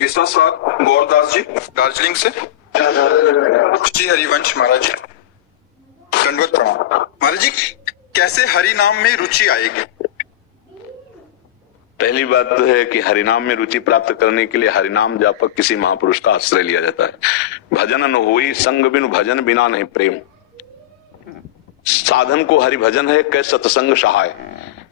तीसरा सवाल गौरदास जी दार्जिलिंग से। जी हरिवंश महाराज जी, दंडवत प्रणाम। महाराज जी, कैसे हरि नाम में रुचि आएगी? पहली बात तो है कि हरिनाम में रुचि प्राप्त करने के लिए हरिनाम जापक किसी महापुरुष का आश्रय लिया जाता है। भजन न होई संग बिनु भजन बिना नहीं प्रेम। साधन को हरि भजन है कै सत्संग सहाय।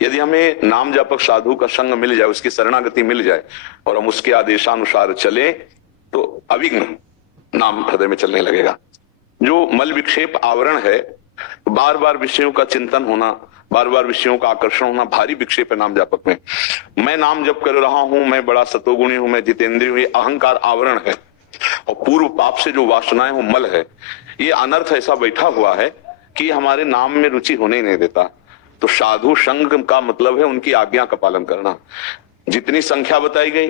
यदि हमें नाम जापक साधु का संग मिल जाए, उसकी शरणागति मिल जाए और हम उसके आदेशानुसार चले तो अविघ्न नाम हृदय में चलने लगेगा। जो मल विक्षेप आवरण है, बार बार विषयों का चिंतन होना, बार बार विषयों का आकर्षण होना, भारी विक्षेप है नाम जापक में। मैं नाम जप कर रहा हूं, मैं बड़ा सतोगुणी हूं, मैं जितेंद्रिय हूं, अहंकार आवरण है। और पूर्व पाप से जो वासनाएं वो मल है। ये अनर्थ ऐसा बैठा हुआ है कि हमारे नाम में रुचि होने ही नहीं देता। तो साधु संग का मतलब है उनकी आज्ञा का पालन करना। जितनी संख्या बताई गई,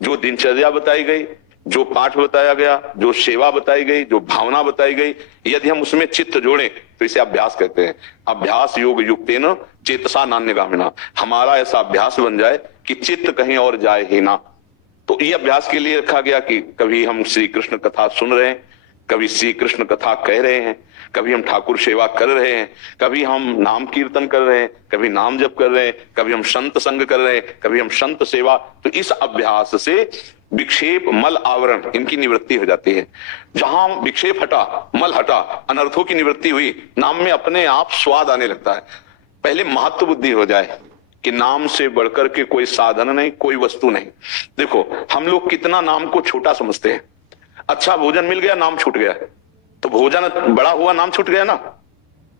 जो दिनचर्या बताई गई, जो पाठ बताया गया, जो सेवा बताई गई, जो भावना बताई गई, यदि हम उसमें चित्त जोड़ें तो इसे अभ्यास कहते हैं। अभ्यास योग युक्तेन चेतसा नान्यगामिना। हमारा ऐसा अभ्यास बन जाए कि चित्त कहीं और जाए ही ना। तो ये अभ्यास के लिए रखा गया कि कभी हम श्री कृष्ण कथा सुन रहे हैं, कभी श्री कृष्ण कथा कह रहे हैं, कभी हम ठाकुर सेवा कर रहे हैं, कभी हम नाम कीर्तन कर रहे हैं, कभी नाम जप कर रहे हैं, कभी हम संत संग कर रहे हैं, कभी हम संत सेवा। तो इस अभ्यास से विक्षेप मल आवरण इनकी निवृत्ति हो जाती है। जहां विक्षेप हटा, मल हटा, अनर्थों की निवृत्ति हुई, नाम में अपने आप स्वाद आने लगता है। पहले महत्व बुद्धि हो जाए कि नाम से बढ़कर के कोई साधन नहीं, कोई वस्तु नहीं। देखो हम लोग कितना नाम को छोटा समझते हैं। अच्छा भोजन मिल गया, नाम छूट गया, तो भोजन बड़ा हुआ, नाम छूट गया ना।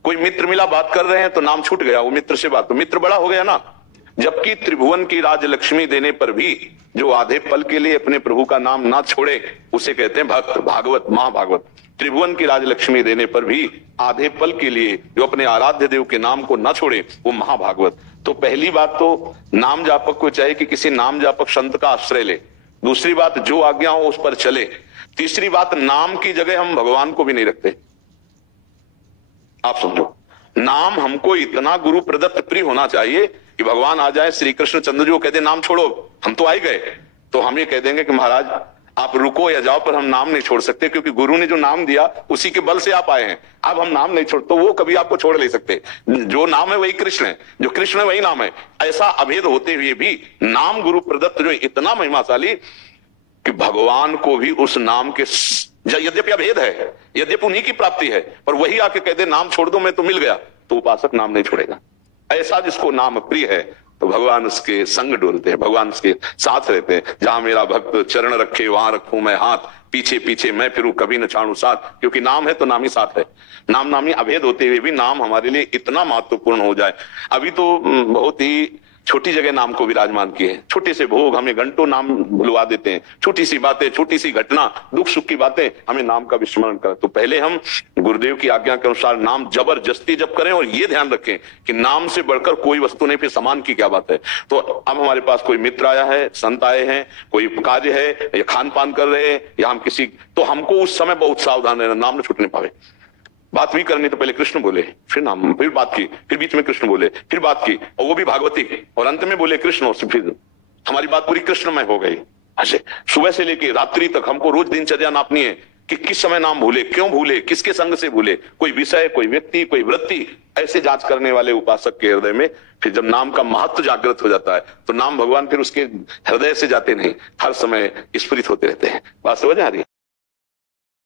कोई मित्र मिला, बात कर रहे हैं तो नाम छूट गया, वो मित्र से बात, तो मित्र बड़ा हो गया ना। जबकि त्रिभुवन की राजलक्ष्मी देने पर भी जो आधे पल के लिए अपने प्रभु का नाम ना छोड़े उसे कहते हैं भक्त, भागवत, महाभागवत। त्रिभुवन की राजलक्ष्मी देने पर भी आधे पल के लिए जो अपने आराध्य देव के नाम को ना छोड़े वो महाभागवत। तो पहली बात तो नाम जापक को चाहिए कि किसी नाम जापक संत का आश्रय ले। दूसरी बात, जो आज्ञा हो उस पर चले। तीसरी बात, नाम की जगह हम भगवान को भी नहीं रखते। आप समझो, नाम हमको इतना गुरु प्रदत्त प्रिय होना चाहिए कि भगवान आ जाए, श्री कृष्ण चंद्र जी को कह दे नाम छोड़ो, हम तो आ ही गए, तो हम ये कह देंगे कि महाराज आप रुको या जाओ, पर हम नाम नहीं छोड़ सकते, क्योंकि गुरु ने जो नाम दिया उसी के बल से आप आए हैं। अब हम नाम नहीं छोड़, तो वो कभी आपको छोड़ नहीं सकते। जो नाम है वही कृष्ण है, जो कृष्ण है वही नाम है। ऐसा अभेद होते हुए भी नाम गुरु प्रदत्त जो इतना महिमाशाली कि भगवान को भी उस नाम के, यद्यपि अभेद है, यद्यपि उन्हीं की प्राप्ति है, पर वही आके कहते नाम छोड़ दो, मैं तो मिल गया, तो उपासक नाम नहीं छोड़ेगा। ऐसा जिसको नाम प्रिय है तो भगवान उसके संग डोलते हैं, भगवान उसके साथ रहते हैं। जहां मेरा भक्त चरण रखे वहां रखूं मैं हाथ, पीछे पीछे मैं फिरूं कभी न छाड़ू साथ। क्योंकि नाम है तो नाम ही साथ है। नाम नामी अभेद होते हुए भी नाम हमारे लिए इतना महत्वपूर्ण हो जाए। अभी तो बहुत ही छोटी जगह नाम को विराजमान किए, छोटे से भोग हमें घंटों नाम भुलवा देते हैं। छोटी सी बातें, छोटी सी घटना, दुख सुख की बातें हमें नाम का विस्मरण कर। तो पहले हम गुरुदेव की आज्ञा के अनुसार नाम जबरदस्ती जप करें और ये ध्यान रखें कि नाम से बढ़कर कोई वस्तु नहीं, फिर समान की क्या बात है। तो अब हमारे पास कोई मित्र आया है, संत आए हैं, कोई कार्य है या खान पान कर रहे हैं या हम किसी, तो हमको उस समय बहुत सावधान रहना, नाम न छूटने पावे। बात भी करनी तो पहले कृष्ण बोले, फिर नाम, फिर बात की, फिर बीच में कृष्ण बोले, फिर बात की, और वो भी भागवती, और अंत में बोले कृष्ण, और फिर हमारी बात पूरी कृष्णमय हो गई। ऐसे सुबह से लेके रात्रि तक हमको रोज दिनचर्या नापनी है कि किस समय नाम भूले, क्यों भूले, किसके संग से भूले, कोई विषय, कोई व्यक्ति, कोई वृत्ति। ऐसे जांच करने वाले उपासक के हृदय में फिर जब नाम का महत्व जागृत हो जाता है तो नाम भगवान फिर उसके हृदय से जाते नहीं, हर समय स्फुरित होते रहते हैं। बात समझ आ रही है?